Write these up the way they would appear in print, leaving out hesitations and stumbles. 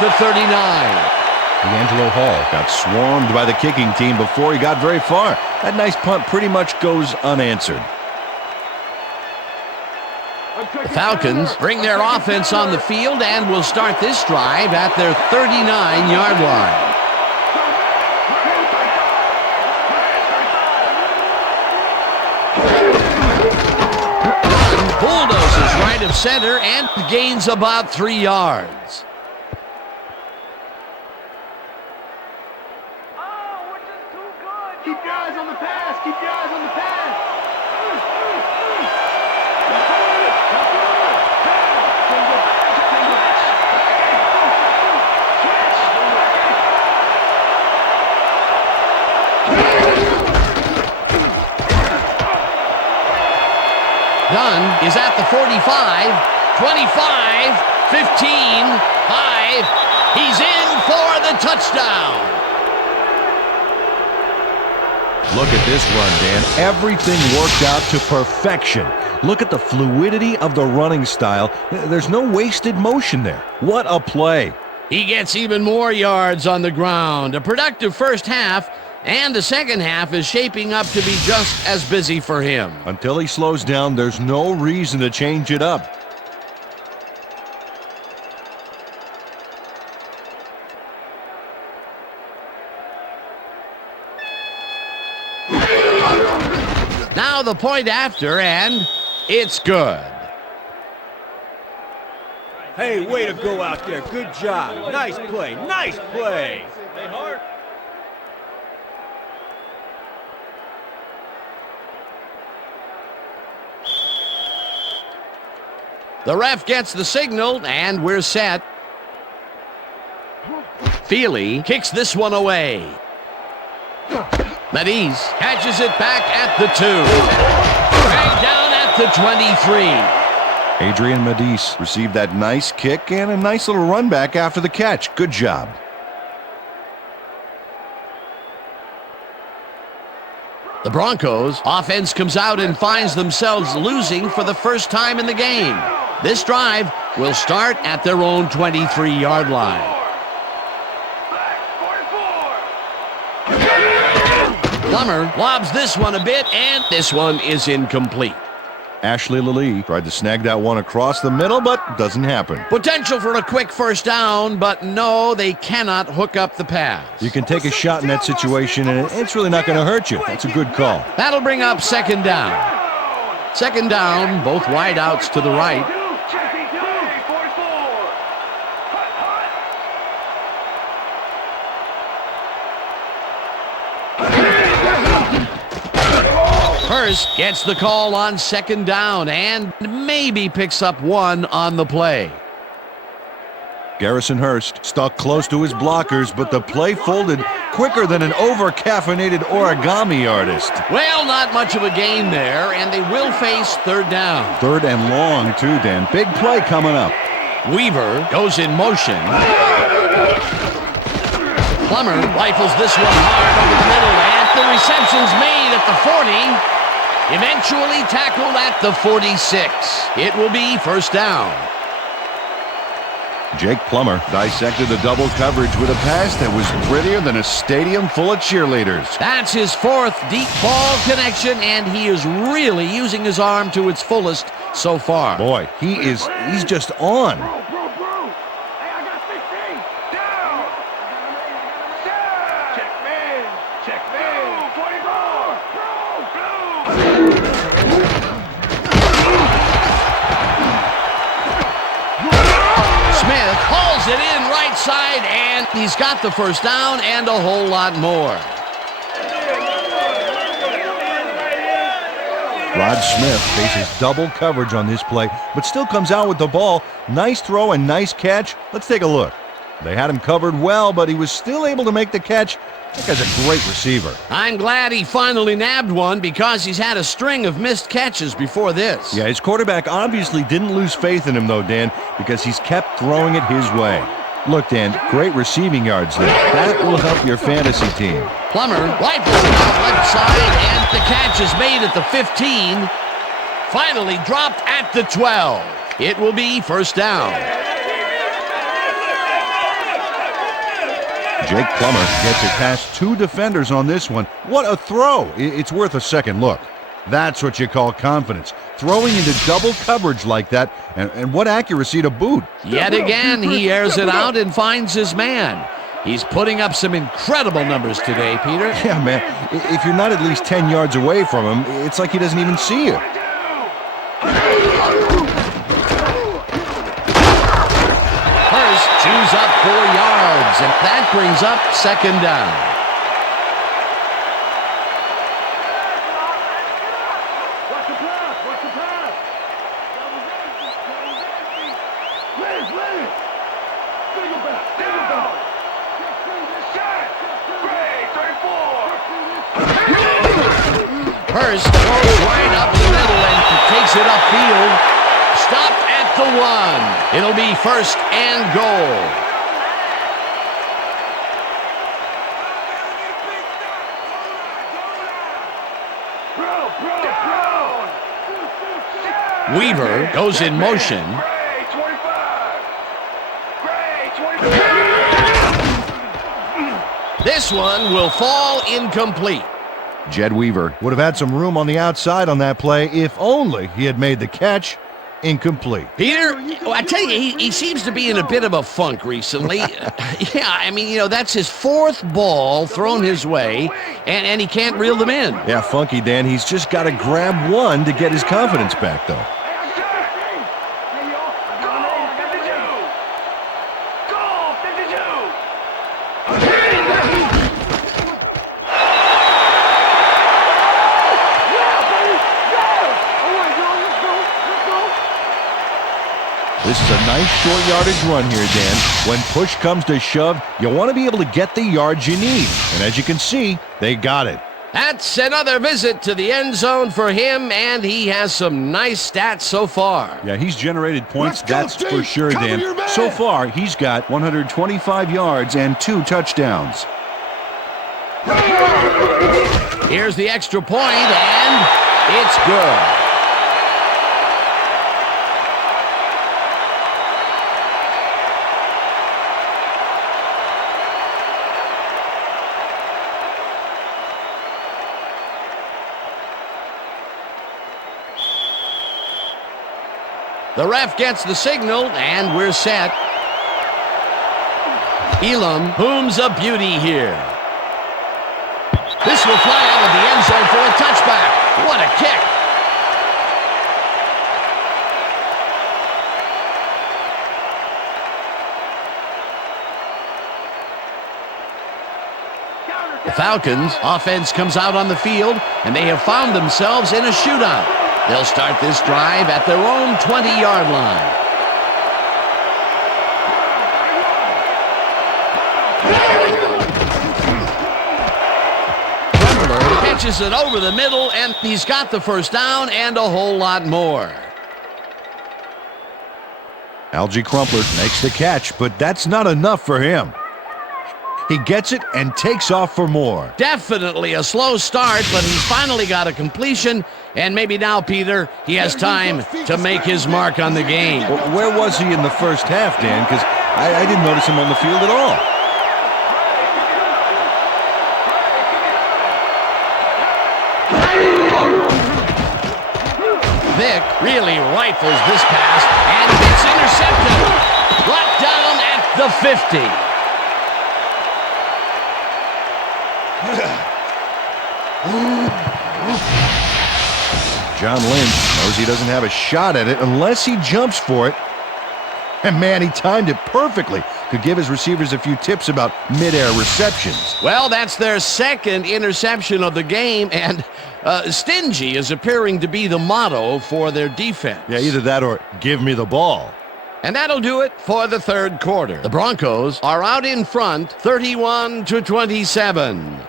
the 39. D'Angelo Hall got swarmed by the kicking team before he got very far. That nice punt pretty much goes unanswered. The Falcons bring their offense on the field and will start this drive at their 39-yard line. Bulldozes right of center and gains about 3 yards. Keep your eyes on the pass. Keep your eyes on the pass. Dunn is at the 45, 25, 15, 5. He's in for the touchdown. Look at this run, Dan. Everything worked out to perfection. Look at the fluidity of the running style. There's no wasted motion there. What a play. He gets even more yards on the ground. A productive first half, and the second half is shaping up to be just as busy for him. Until he slows down, there's no reason to change it up. Now the point after, and it's good. Hey, way to go out there. Good job. Nice play. Nice play. Hey, Hart. The ref gets the signal, and we're set. Feely kicks this one away. Mediz catches it back at the 2. Dragged down at the 23. Adrian Mediz received that nice kick and a nice little run back after the catch. Good job. The Broncos offense comes out and finds themselves losing for the first time in the game. This drive will start at their own 23-yard line. Plummer lobs this one a bit, and this one is incomplete. Ashley Lilly tried to snag that one across the middle, but doesn't happen. Potential for a quick first down, but no, they cannot hook up the pass. You can take a shot in that situation, and it's really not going to hurt you. That's a good call. That'll bring up second down. Second down, both wideouts to the right. Hurst gets the call on second down and maybe picks up one on the play. Garrison Hurst stuck close to his blockers, but the play folded quicker than an over-caffeinated origami artist. Well, not much of a gain there, and they will face third down. Third and long, too, Dan. Big play coming up. Weaver goes in motion. Plummer rifles this one hard over the middle, and the reception's made at the 40. Eventually tackled at the 46. It will be first down. Jake Plummer dissected the double coverage with a pass that was prettier than a stadium full of cheerleaders. That's his fourth deep ball connection, and he is really using his arm to its fullest so far. Boy, he's just on. Hey, I got 16. Down. Check man. Check man. 44. Smith hauls it in right side, and he's got the first down and a whole lot more. Rod Smith faces double coverage on this play, but still comes out with the ball. Nice throw and nice catch. Let's take a look. They had him covered well, but he was still able to make the catch. That guy's a great receiver. I'm glad he finally nabbed one because he's had a string of missed catches before this. Yeah, his quarterback obviously didn't lose faith in him, though, Dan, because he's kept throwing it his way. Look, Dan, great receiving yards there. That will help your fantasy team. Plummer rifles it out left side, and the catch is made at the 15. Finally dropped at the 12. It will be first down. Jake Plummer gets it past two defenders on this one. What a throw! It's worth a second look. That's what you call confidence. Throwing into double coverage like that, and what accuracy to boot. Yet again, he airs it out and finds his man. He's putting up some incredible numbers today, Peter. Yeah, man. If you're not at least 10 yards away from him, it's like he doesn't even see you. Hurst chews up 4 yards, and that brings up second down. Hurst goes right up the middle and takes it upfield. Stopped at the 1. It'll be first and goal. Weaver goes in motion. This one will fall incomplete. Jed Weaver would have had some room on the outside on that play if only he had made the catch. Incomplete. Peter, I tell you, he seems to be in a bit of a funk recently. Yeah, I mean, that's his 4th ball thrown his way, and he can't reel them in. Yeah, funky, Dan. He's just got to grab one to get his confidence back, though. This is a nice short yardage run here, Dan. When push comes to shove, you want to be able to get the yards you need. And as you can see, they got it. That's another visit to the end zone for him, and he has some nice stats so far. Yeah, he's generated points, that's for sure, Dan. So far, he's got 125 yards and 2 touchdowns. Here's the extra point, and it's good. The ref gets the signal, and we're set. Elam booms a beauty here. This will fly out of the end zone for a touchback. What a kick. The Falcons' offense comes out on the field, and they have found themselves in a shootout. They'll start this drive at their own 20-yard line. Crumpler pitches it over the middle, and he's got the first down and a whole lot more. Algie Crumpler makes the catch, but that's not enough for him. He gets it and takes off for more. Definitely a slow start, but he's finally got a completion, and maybe now, Peter, he has time to make his mark on the game. Well, where was he in the first half, Dan? Because I didn't notice him on the field at all. Vick really rifles this pass, and it's intercepted. Brought down at the 50. John Lynch knows he doesn't have a shot at it unless he jumps for it. And man, he timed it perfectly. Could give his receivers a few tips about mid-air receptions. Well, that's their second interception of the game, and stingy is appearing to be the motto for their defense. Yeah, either that or give me the ball. And that'll do it for the third quarter. The Broncos are out in front, 31-27.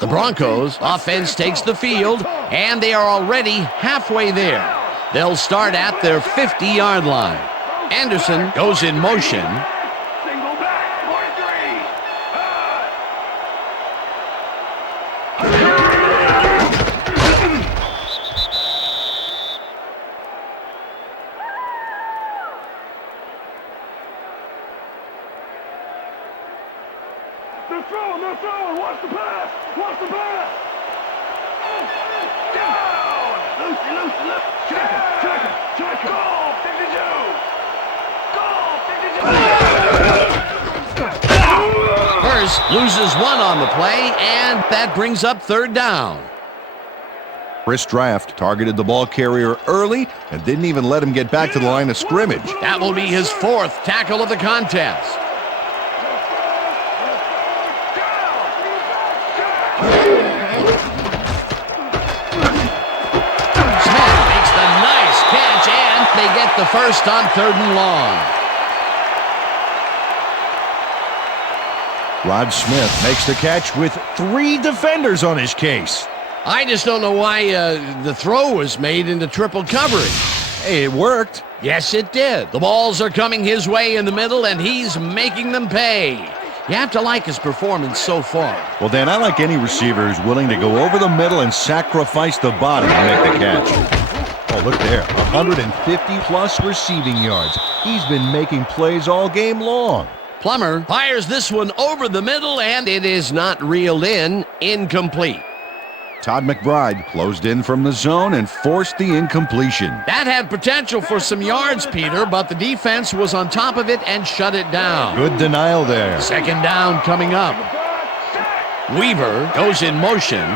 The Broncos' offense takes the field, and they are already halfway there. They'll start at their 50-yard line. Anderson goes in motion. Single back, 43. They're throwing. Watch the pass. Watch the pass. Down. Loose. Check him. Goal, 52. First loses one on the play, and that brings up third down. Chris Draft targeted the ball carrier early and didn't even let him get back to the line of scrimmage. That will be his fourth tackle of the contest. Smith makes the nice catch, and they get the first on 3rd and long. Rod Smith makes the catch with 3 defenders on his case. I just don't know why the throw was made into triple coverage. Hey, it worked. Yes, it did. The balls are coming his way in the middle, and he's making them pay. You have to like his performance so far. Well, Dan, I like any receiver who's willing to go over the middle and sacrifice the body to make the catch. Oh, look there. 150-plus receiving yards. He's been making plays all game long. Plummer fires this one over the middle, and it is not reeled in. Incomplete. Todd McBride closed in from the zone and forced the incompletion. That had potential for some yards, Peter, but the defense was on top of it and shut it down. Good denial there. 2nd down coming up. Weaver goes in motion.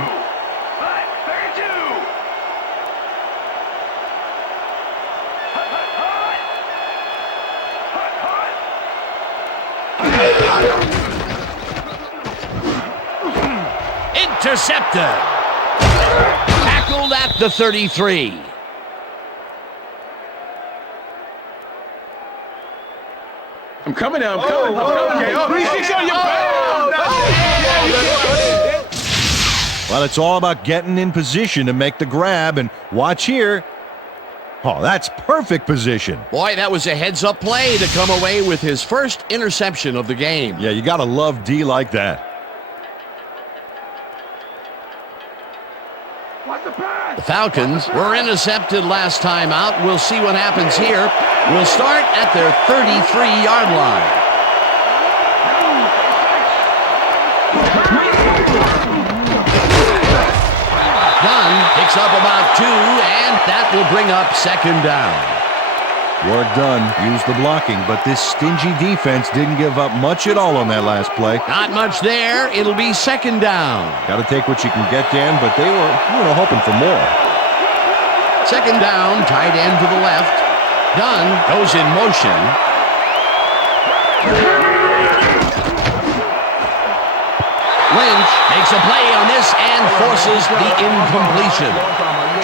Intercepted. Tackled at the 33. I'm coming now. I'm coming. Well, it's all about getting in position to make the grab, and watch here. Oh, that's perfect position. Boy, that was a heads-up play to come away with his first interception of the game. Yeah, you got to love D like that. The Falcons were intercepted last time out. We'll see what happens here. We'll start at their 33-yard line. Dunn picks up about 2, and that will bring up 2nd down. Ward Dunn used the blocking, but this stingy defense didn't give up much at all on that last play. Not much there. It'll be 2nd down. Got to take what you can get, Dan, but they were hoping for more. 2nd down, tight end to the left. Dunn goes in motion. Lynch makes a play on this and forces the incompletion.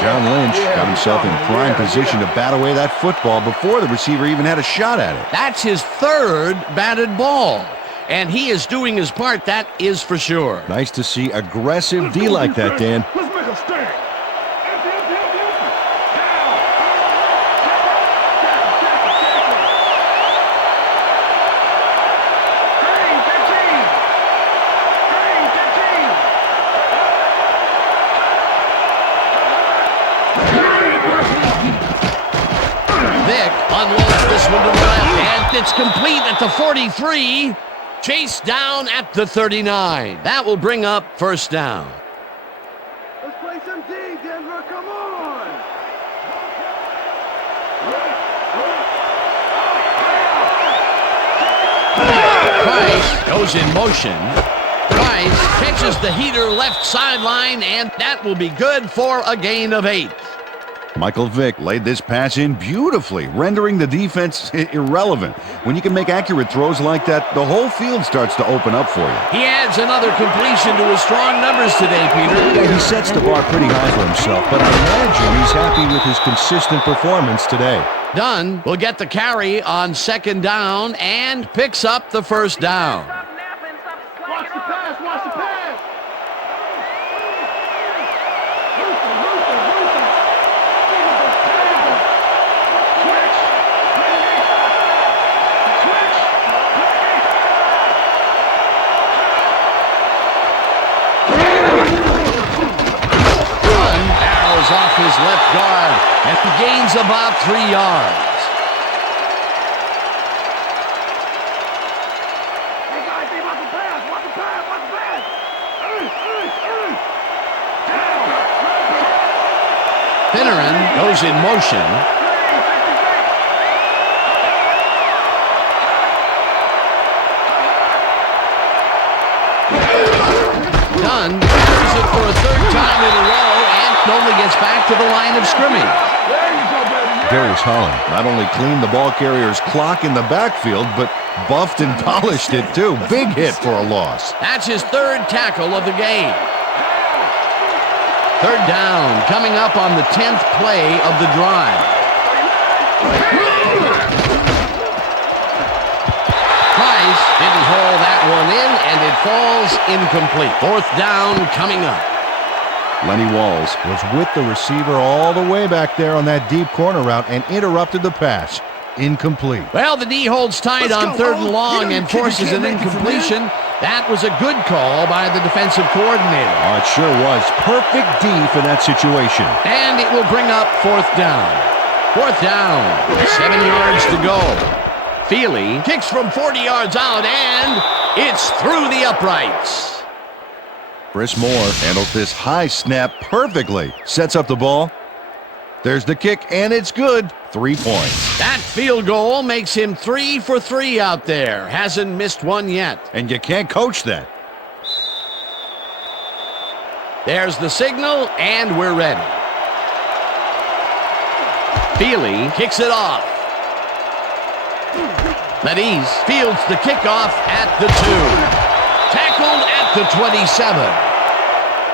John Lynch got himself in prime position to bat away that football before the receiver even had a shot at it. That's his 3rd batted ball, and he is doing his part, that is for sure. Nice to see aggressive D like that, Dan. Let's make a stand. Unloads this one to the left, and it's complete at the 43. Chased down at the 39. That will bring up 1st down. Let's play some D, Denver. Come on. Price goes in motion. Price catches the heater left sideline, and that will be good for a gain of 8. Michael Vick laid this pass in beautifully, rendering the defense irrelevant. When you can make accurate throws like that, the whole field starts to open up for you. He adds another completion to his strong numbers today, Peter. Yeah, he sets the bar pretty high for himself, but I imagine he's happy with his consistent performance today. Dunn will get the carry on 2nd down and picks up the 1st down. Watch the pass. Watch the pass. Off his left guard and gains about 3 yards. Hey guys, they about to pass. Watch the pass. Watch goes in motion. Dunn carries it for a third time in a row and only gets back to the line of scrimmage. Darius Holland not only cleaned the ball carrier's clock in the backfield, but buffed and polished it too. Big hit for a loss. That's his third tackle of the game. Third down coming up on the 10th play of the drive. Price didn't haul that one in, and it falls incomplete. Fourth down coming up. Lenny Walls was with the receiver all the way back there on that deep corner route and interrupted the pass. Incomplete. Well, the D holds tight on third and long and forces an incompletion. That was a good call by the defensive coordinator. Oh, it sure was. Perfect D for that situation. And it will bring up fourth down. Fourth down, 7 yards to go. Feely kicks from 40 yards out, and it's through the uprights. Chris Moore handles this high snap perfectly. Sets up the ball. There's the kick, and it's good. 3 points. That field goal makes him 3 for 3 out there. Hasn't missed one yet. And you can't coach that. There's the signal, and we're ready. Feely kicks it off. Mediz fields the kickoff at the 2. Tackled at the 27.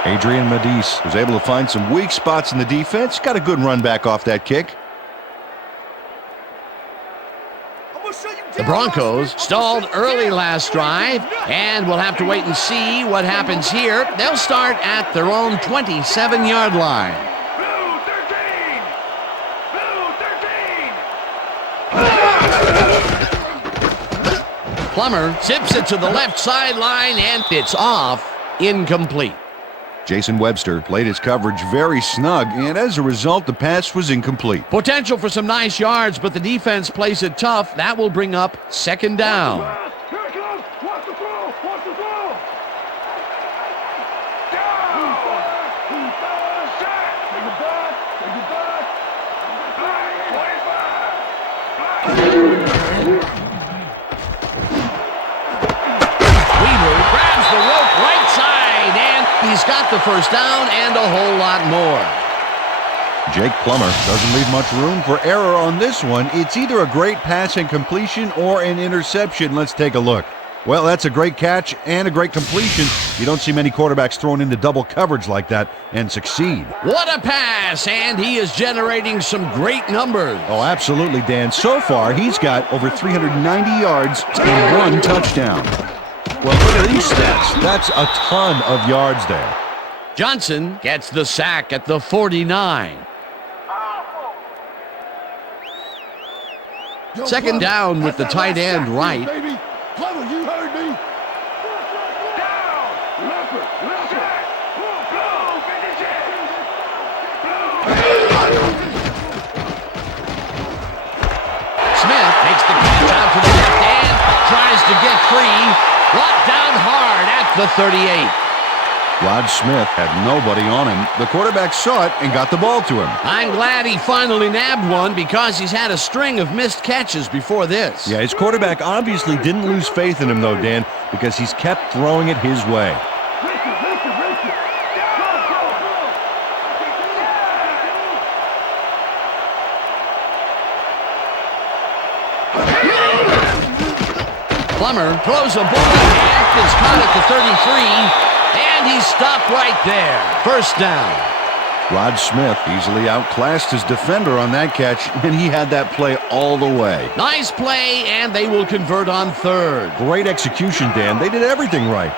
Adrian Mediz was able to find some weak spots in the defense. Got a good run back off that kick. The Broncos stalled early last drive, and we'll have to wait and see what happens here. They'll start at their own 27-yard line. Plummer zips it to the left sideline, and it's off. Incomplete. Jason Webster played his coverage very snug, and as a result, the pass was incomplete. Potential for some nice yards, but the defense plays it tough. That will bring up second down. Here it comes. Watch the throw. Watch the throw. Weaver grabs the rope right side, and he's got the first down and a whole lot more. Jake Plummer doesn't leave much room for error on this one. It's either a great pass and completion or an interception. Let's take a look. Well, that's a great catch and a great completion. You don't see many quarterbacks thrown into double coverage like that and succeed. What a pass, and he is generating some great numbers. Oh, absolutely, Dan. So far, he's got over 390 yards and 1 touchdown. Well, look at these stats. That's a ton of yards there. Johnson gets the sack at the 49. Second down with the tight end right. Clever, you heard me. Down. Leopard. Smith takes the catch out to the left and tries to get free. Brought down hard at the 38. Rod Smith had nobody on him. The quarterback saw it and got the ball to him. I'm glad he finally nabbed one because he's had a string of missed catches before this. Yeah, his quarterback obviously didn't lose faith in him, though, Dan, because he's kept throwing it his way. Plummer throws a ball and is caught at the 33. And he's stopped right there. First down. Rod Smith easily outclassed his defender on that catch, and he had that play all the way. Nice play, and they will convert on third. Great execution, Dan. They did everything right.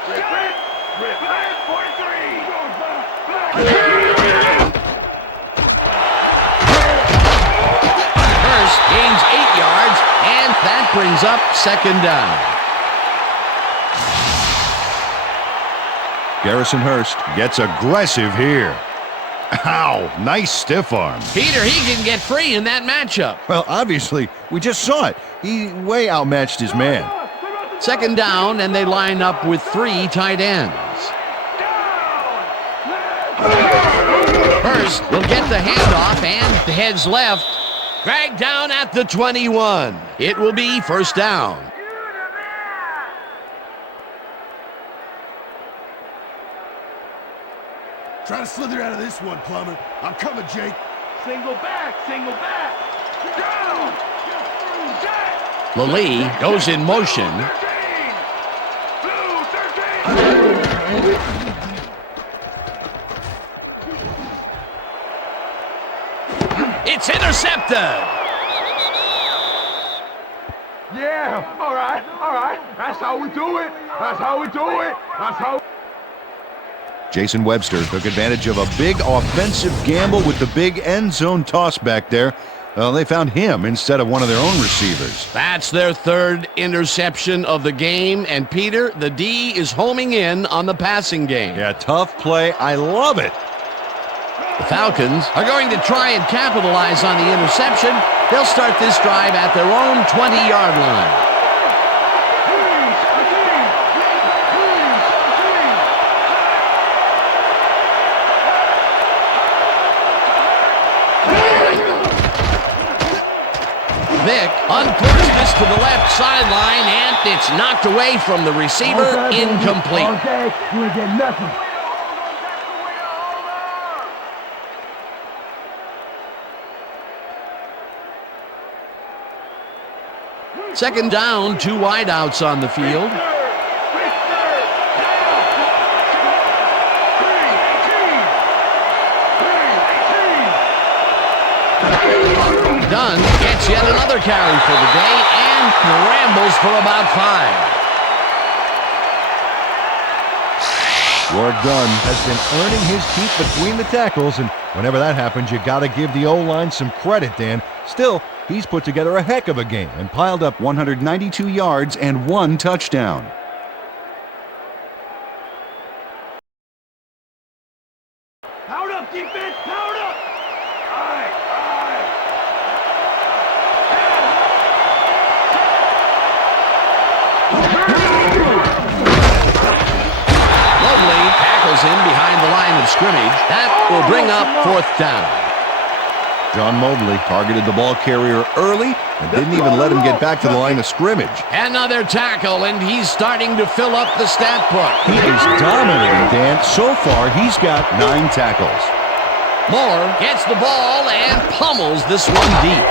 Hurst gains 8 yards, and that brings up second down. Garrison Hurst gets aggressive here. Ow, nice stiff arm. Peter, he can get free in that matchup. Well, obviously, we just saw it. He way outmatched his man. Second down, and they line up with 3 tight ends. Hurst will get the handoff and heads left. Dragged down at the 21. It will be first down. Try to slither out of this one, Plummer. I'm coming, Jake. Single back, single back. Down. Lally goes in motion. 13. Blue 13. It's intercepted. Yeah, all right, all right. That's how we do it. That's how we do it. That's how. Jason Webster took advantage of a big offensive gamble with the big end zone toss back there. Well, they found him instead of one of their own receivers. That's their third interception of the game. And Peter, the D is homing in on the passing game. Yeah, tough play. I love it. The Falcons are going to try and capitalize on the interception. They'll start this drive at their own 20-yard line. Vick uncorks this to the left sideline, and it's knocked away from the receiver, incomplete. Okay, you ain't getting nothing. Second down, 2 wideouts on the field. Dunn gets yet another carry for the day and rambles for about 5. Warrick Dunn has been earning his keep between the tackles, and whenever that happens, you got to give the O-line some credit, Dan. Still, he's put together a heck of a game and piled up 192 yards and 1 touchdown. Powered up, defense, powered up. All right. Lovely tackles him behind the line of scrimmage. That will bring up 4th down. John Mobley targeted the ball carrier early and didn't even let him get back to the line of scrimmage. Another tackle, and he's starting to fill up the stat book. He is dominating, Dan. So far, he's got 9 tackles. Moore gets the ball and pummels this one deep.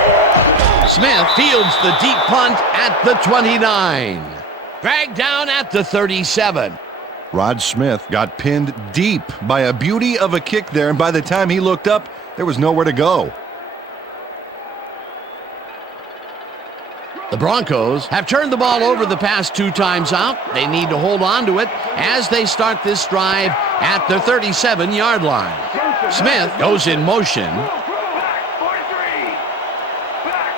Smith fields the deep punt at the 29. Dragged down at the 37. Rod Smith got pinned deep by a beauty of a kick there, and by the time he looked up, there was nowhere to go. The Broncos have turned the ball over the past 2 times out. They need to hold on to it as they start this drive at their 37-yard line. Smith goes in motion. Back 43. Back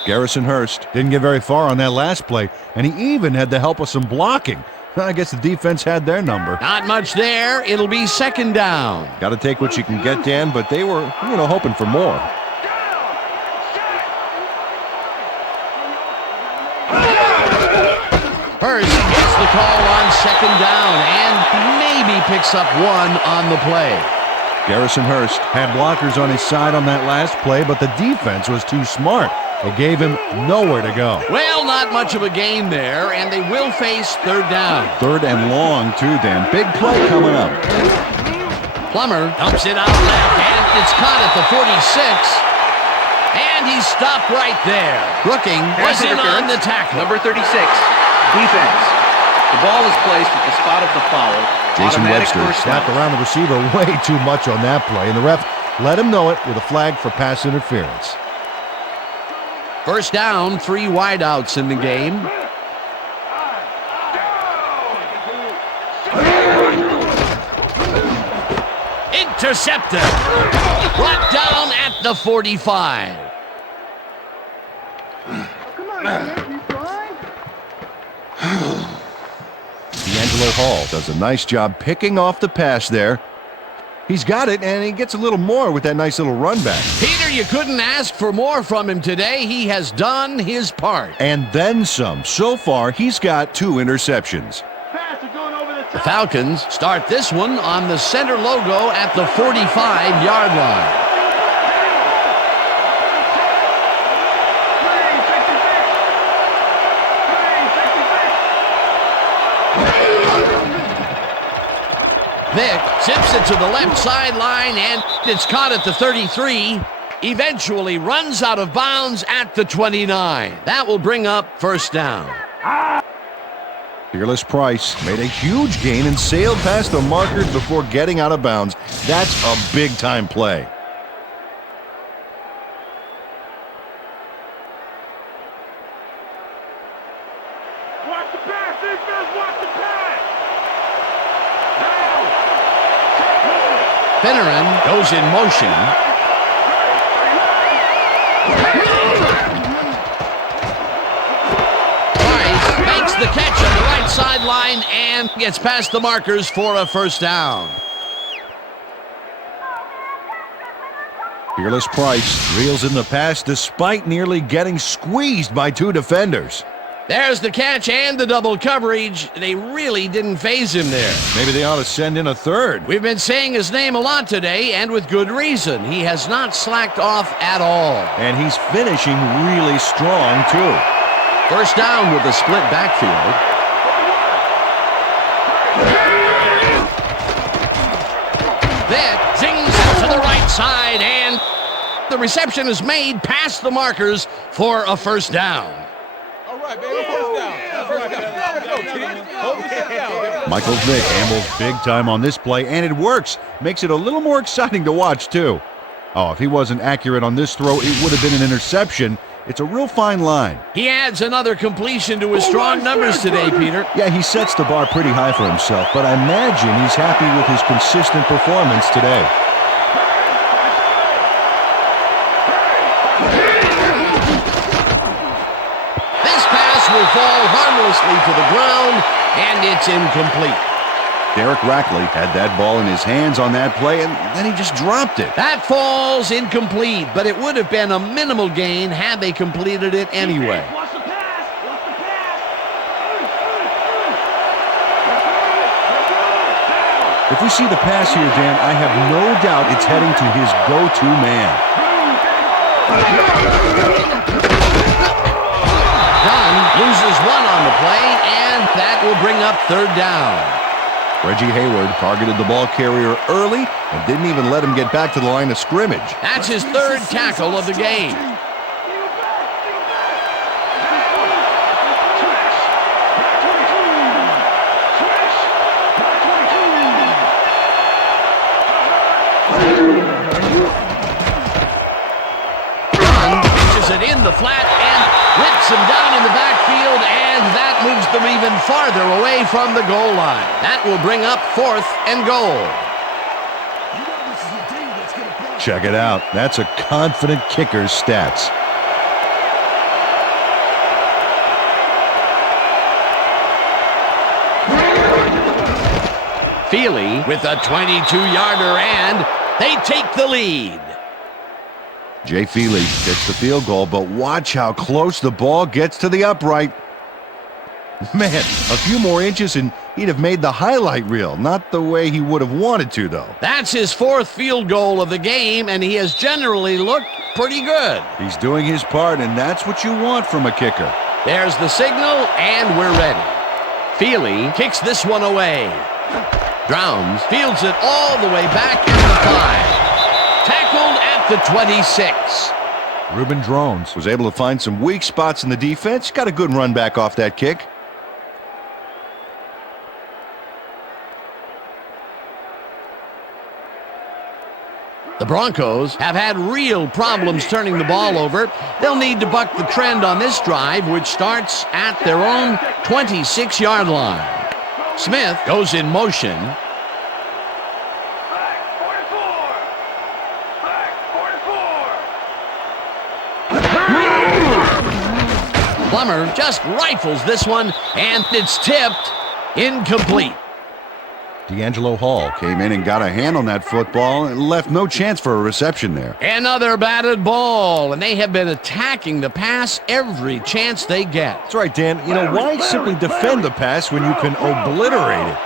43. Garrison Hurst didn't get very far on that last play, and he even had the help of some blocking. I guess the defense had their number. Not much there. It'll be 2nd down. Got to take what you can get, Dan, but they were, hoping for more. Hurst gets the call on 2nd down and maybe picks up 1 on the play. Garrison Hurst had blockers on his side on that last play, but the defense was too smart. They gave him nowhere to go. Well, not much of a gain there, and they will face 3rd down. 3rd and long, too, Dan. Big play coming up. Plummer dumps it out left, and it's caught at the 46. And he's stopped right there. Brooking was in on the tackle. Number 36, defense. The ball is placed at the spot of the foul. Jason Automatic Webster first slapped down. around the receiver way too much on that play, and the ref let him know it with a flag for pass interference. First down, 3 wideouts in the game. Intercepted. Brought down at the 45. Come on, man, you fine? D'Angelo Hall does a nice job picking off the pass there. He's got it, and he gets a little more with that nice little run back. Peter, you couldn't ask for more from him today. He has done his part. And then some. So far, he's got 2 interceptions. The Falcons start this one on the center logo at the 45-yard line. Vic zips it to the left sideline, and it's caught at the 33. Eventually runs out of bounds at the 29. That will bring up first down. Fearless Price made a huge gain and sailed past the markers before getting out of bounds. That's a big-time play. Watch the pass, defense, watch the pass. Finneran goes in motion. Price makes the catch on the right sideline and gets past the markers for a first down. Fearless Price reels in the pass despite nearly getting squeezed by 2 defenders. There's the catch and the double coverage. They really didn't phase him there. Maybe they ought to send in a third. We've been saying his name a lot today, and with good reason. He has not slacked off at all. And he's finishing really strong, too. First down with a split backfield. Vic zings it to the right side, and the reception is made past the markers for a first down. Michael Vick ambles big time on this play, and it works. Makes it a little more exciting to watch, too. Oh, if he wasn't accurate on this throw, it would have been an interception. It's a real fine line. He adds another completion to his strong numbers today, Peter. Yeah, he sets the bar pretty high for himself, but I imagine he's happy with his consistent performance today. Will fall harmlessly to the ground, and it's incomplete. Derek Rackley had that ball in his hands on that play, and then he just dropped it. That falls incomplete, but it would have been a minimal gain had they completed it anyway. If we see the pass here, Dan, I have no doubt it's heading to his go-to man. Loses one on the play, and that will bring up third down. Reggie Hayward targeted the ball carrier early and didn't even let him get back to the line of scrimmage. That's his third tackle of the game. Pushes it in the flat and whips him down in the backfield, and that moves them even farther away from the goal line. That will bring up 4th and goal. Check it out. That's a confident kicker's stats. Feely with a 22-yarder, and they take the lead. Jay Feely gets the field goal, but watch how close the ball gets to the upright. Man, a few more inches and he'd have made the highlight reel. Not the way he would have wanted to, though. That's his 4th field goal of the game, and he has generally looked pretty good. He's doing his part, and that's what you want from a kicker. There's the signal, and we're ready. Feely kicks this one away. Drowns fields it all the way back at the 5. Tackled at the 26. Ruben Drones was able to find some weak spots in the defense. Got a good run back off that kick. The Broncos have had real problems turning the ball over. They'll need to buck the trend on this drive, which starts at their own 26-yard line. Smith goes in motion. Plummer just rifles this one, and it's tipped incomplete. D'Angelo Hall came in and got a hand on that football and left no chance for a reception there. Another batted ball, and they have been attacking the pass every chance they get. That's right, Dan. You know, why simply defend the pass when you can obliterate it?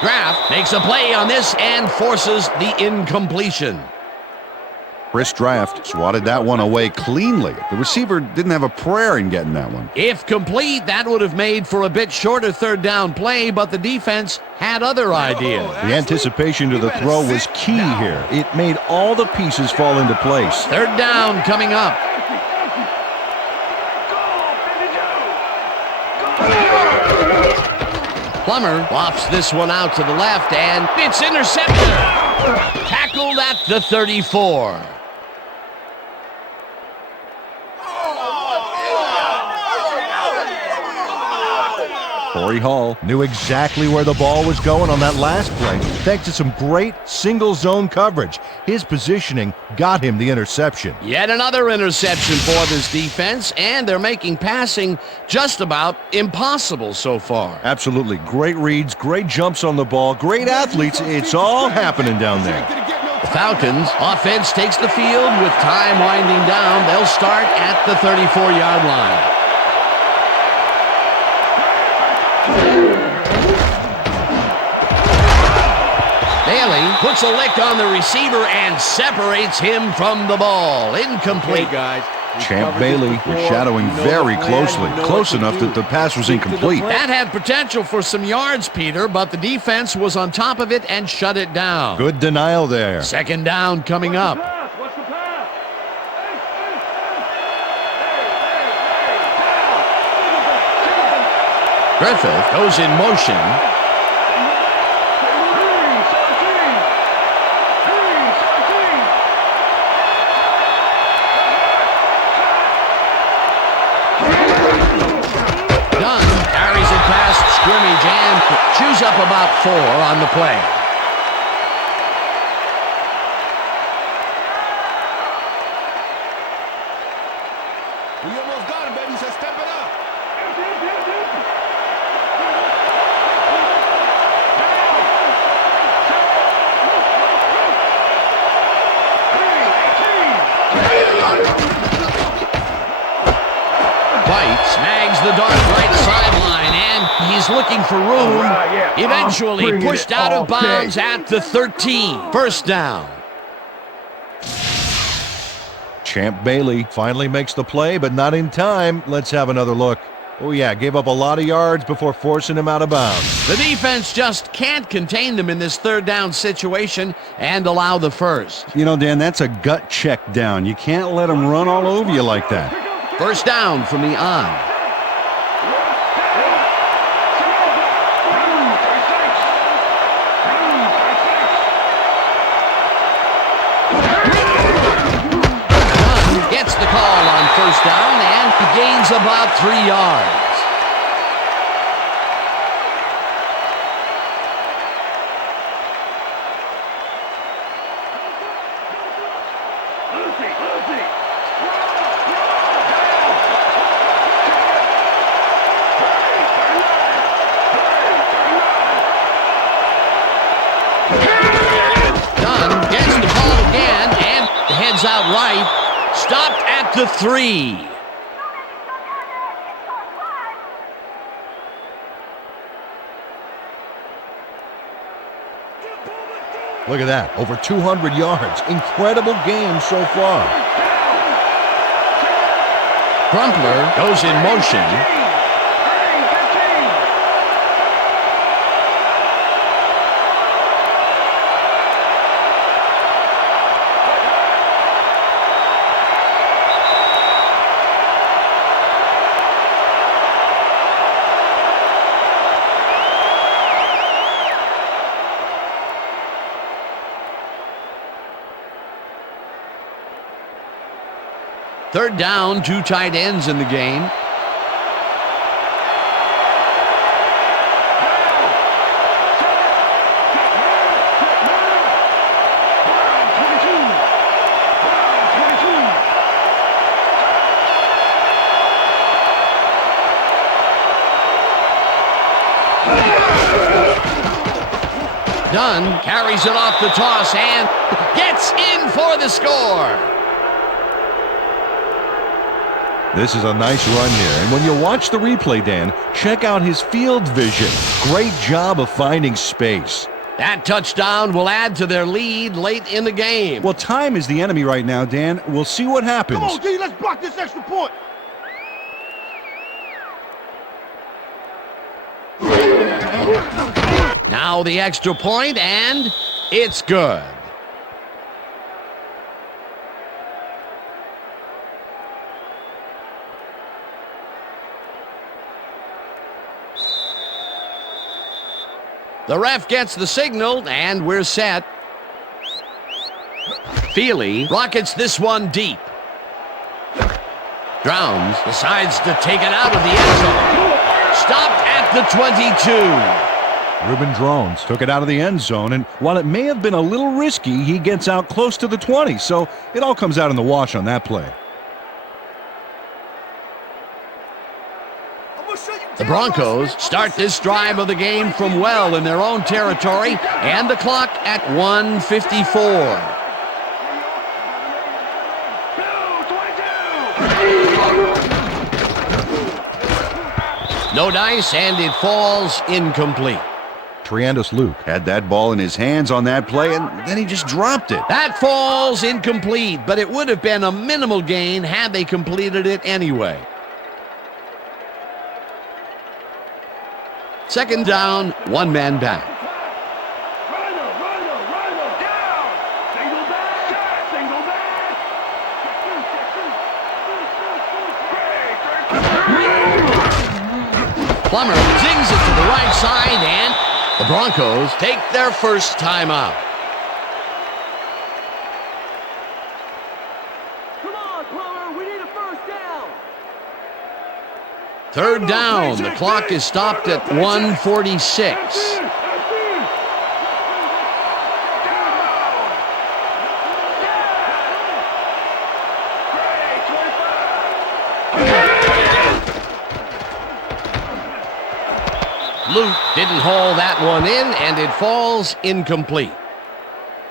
Draft makes a play on this and forces the incompletion. Chris Draft swatted that one away cleanly. The receiver didn't have a prayer in getting that one. If complete, that would have made for a bit shorter third down play, but the defense had other ideas. The anticipation to the throw was key here. It made all the pieces fall into place. Third down coming up. Plummer lofts this one out to the left, and it's intercepted. Tackled at the 34. Corey Hall knew exactly where the ball was going on that last play, thanks to some great single zone coverage. His positioning got him the interception. Yet another interception for this defense, and they're making passing just about impossible so far. Absolutely. Great reads, great jumps on the ball, great athletes. It's all happening down there. The Falcons offense takes the field with time winding down. They'll start at the 34-yard line. Bailey puts a lick on the receiver and separates him from the ball. Incomplete. Okay, guys. Champ Bailey was shadowing very closely, close enough that the pass was incomplete. That had potential for some yards, Peter, but the defense was on top of it and shut it down. Good denial there. Second down coming up. Griffith goes in motion. Dunn carries it past scrimmage and chews up about 4 on the play. We almost got him, baby, so step it up. White snags the dart right sideline, and he's looking for room. Eventually pushed out of bounds at the 13. First down. Champ Bailey finally makes the play, but not in time. Let's have another look. Oh yeah, gave up a lot of yards before forcing him out of bounds. The defense just can't contain them in this third down situation and allow the first. You know, Dan, that's a gut check down. You can't let them run all over you like that. First down from the on. Gets the call on first down and he gains about 3 yards. Dunn gets the call again and heads out right. Stopped at the 3. Look at that, over 200 yards. Incredible game so far. Crumpler goes in motion. Third down, 2 tight ends in the game. Dunn carries it off the toss and gets in for the score. This is a nice run here, and when you watch the replay, Dan, check out his field vision. Great job of finding space. That touchdown will add to their lead late in the game. Well, time is the enemy right now, Dan. We'll see what happens. Come on, D, let's block this extra point. Now the extra point, and it's good. The ref gets the signal, and we're set. Feely rockets this one deep. Drowns decides to take it out of the end zone. Stopped at the 22. Ruben Drones took it out of the end zone, and while it may have been a little risky, he gets out close to the 20, so it all comes out in the wash on that play. The Broncos start this drive of the game from well in their own territory, and the clock at 1:54. No dice, and it falls incomplete. Triandus Luke had that ball in his hands on that play, and then he just dropped it. That falls incomplete, but it would have been a minimal gain had they completed it anyway. Second down, one man back. Plummer zings it to the right side, and the Broncos take their first time out. Come on, Plummer, we need a first down. Third down, the clock is stopped at 1:46. Luke didn't haul that one in, and it falls incomplete.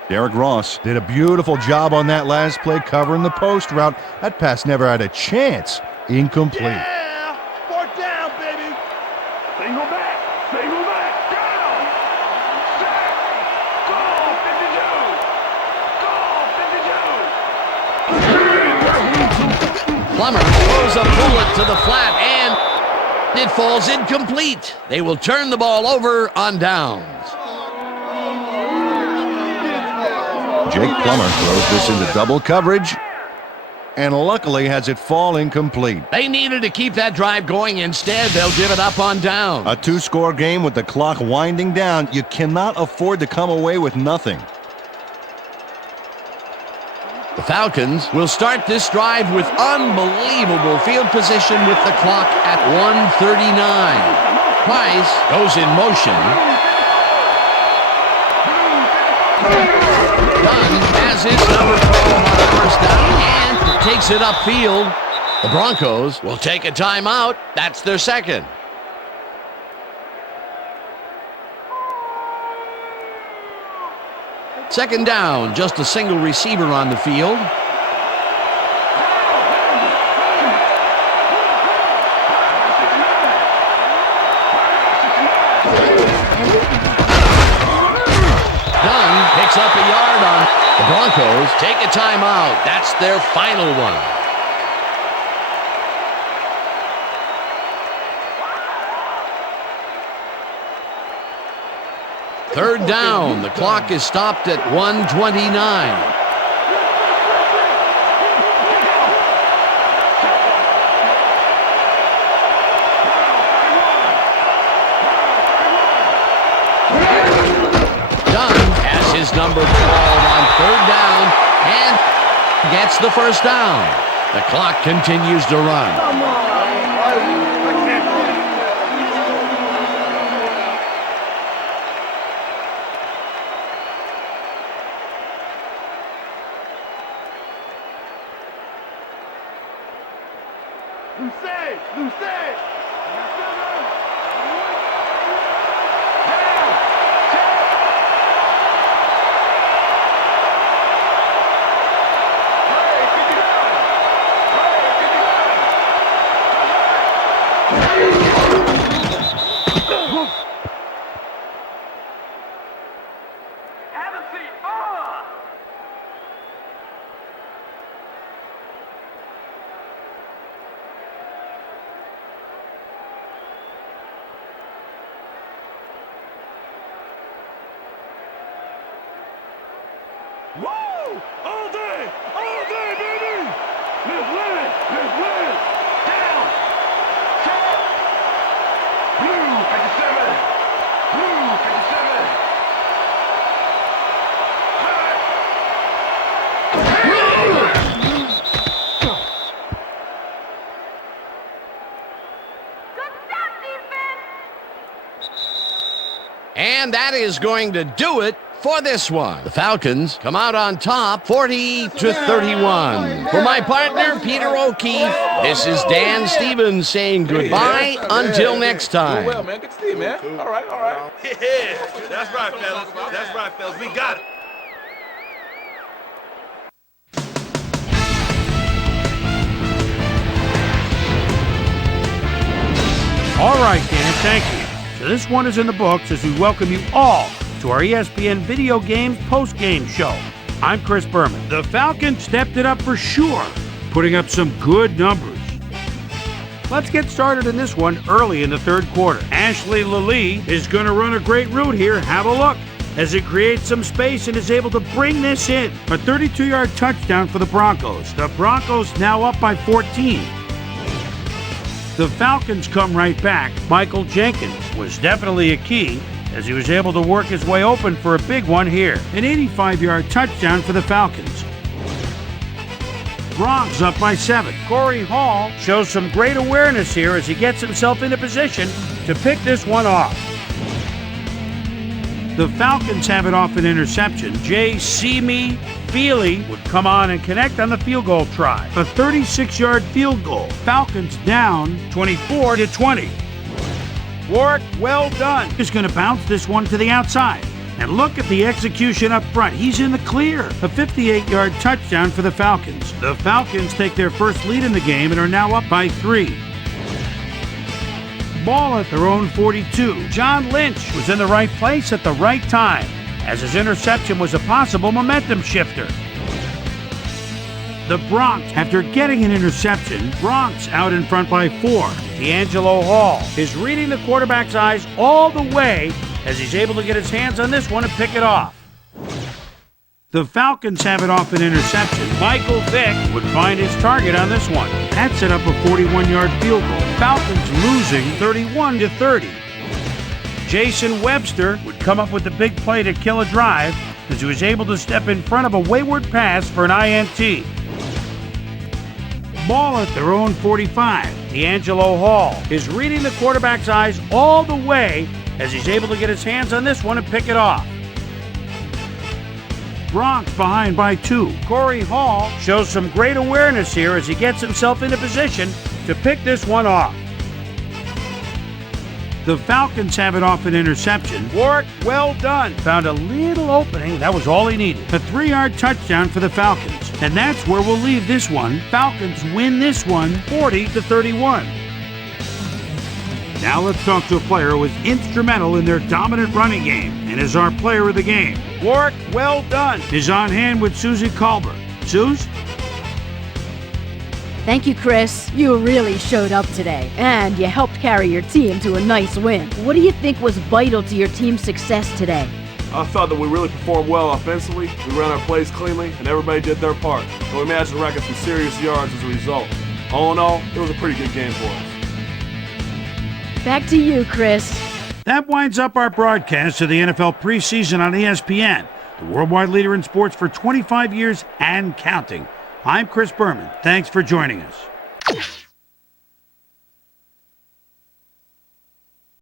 Derek Ross did a beautiful job on that last play covering the post route. That pass never had a chance. Incomplete. Yeah! Fourth down, baby! Single back! Single back! Down! Sack! Goal! 52! Goal! 52! Plummer throws a bullet to the flat, and it falls incomplete. They will turn the ball over on downs. Jake Plummer throws this into double coverage and luckily has it fall incomplete. They needed to keep that drive going. Instead, they'll give it up on down. A two-score game with the clock winding down. You cannot afford to come away with nothing. The Falcons will start this drive with unbelievable field position with the clock at 1:39. Price goes in motion. Dunn has his number 12 on the first down and takes it upfield. The Broncos will take a timeout. That's their second. Second down, just a single receiver on the field. Dunn picks up a yard on the Broncos. Take a timeout. That's their final one. Third down. The clock is stopped at 1:29. His number called on third down and gets the first down. The clock continues to run. Have a seat. Woo! All day, baby! Let's win! Down! Set! Blue 57! Blue 57! And that is going to do it for this one. The Falcons come out on top 40-31. For my partner, Peter O'Keefe, this is Dan Stevens saying goodbye until next time. Well, man. Good to see you, man. All right. Yeah, that's right, fellas. We got it. All right, Dan, thank you. So this one is in the books as we welcome you all to our ESPN Video Games post-game show. I'm Chris Berman. The Falcons stepped it up for sure, putting up some good numbers. Let's get started in this one early in the third quarter. Ashley Lilly is going to run a great route here. Have a look as he creates some space and is able to bring this in. A 32-yard touchdown for the Broncos. The Broncos now up by 14. The Falcons come right back. Michael Jenkins was definitely a key as he was able to work his way open for a big one here. An 85-yard touchdown for the Falcons. Broncos up by 7. Corey Hall shows some great awareness here as he gets himself into position to pick this one off. The Falcons have it off an interception. Jay Simi Feely would come on and connect on the field goal try. A 36-yard field goal. Falcons down 24-20. Warwick, well done. Is going to bounce this one to the outside. And look at the execution up front. He's in the clear. A 58-yard touchdown for the Falcons. The Falcons take their first lead in the game and are now up by 3. Ball at their own 42. John Lynch was in the right place at the right time, as his interception was a possible momentum shifter. The Broncos, after getting an interception, Broncos out in front by 4. D'Angelo Hall is reading the quarterback's eyes all the way as he's able to get his hands on this one and pick it off. The Falcons have it off an interception. Michael Vick would find his target on this one. That set up a 41-yard field goal. Falcons losing 31-30. Jason Webster would come up with the big play to kill a drive as he was able to step in front of a wayward pass for an INT. Ball at their own 45. D'Angelo Hall is reading the quarterback's eyes all the way as he's able to get his hands on this one and pick it off. Broncos behind by 2. Corey Hall shows some great awareness here as he gets himself into position to pick this one off. The Falcons have it off an interception. Warwick, well done. Found a little opening. That was all he needed. A 3-yard touchdown for the Falcons. And that's where we'll leave this one. Falcons win this one 40-31. Now let's talk to a player who was instrumental in their dominant running game and is our player of the game. Warwick, well done, is on hand with Susie Colbert. Suze? Thank you, Chris. You really showed up today, and you helped carry your team to a nice win. What do you think was vital to your team's success today? I thought that we really performed well offensively, we ran our plays cleanly, and everybody did their part. And we managed to rack up some serious yards as a result. All in all, it was a pretty good game for us. Back to you, Chris. That winds up our broadcast of the NFL preseason on ESPN, the worldwide leader in sports for 25 years and counting. I'm Chris Berman. Thanks for joining us.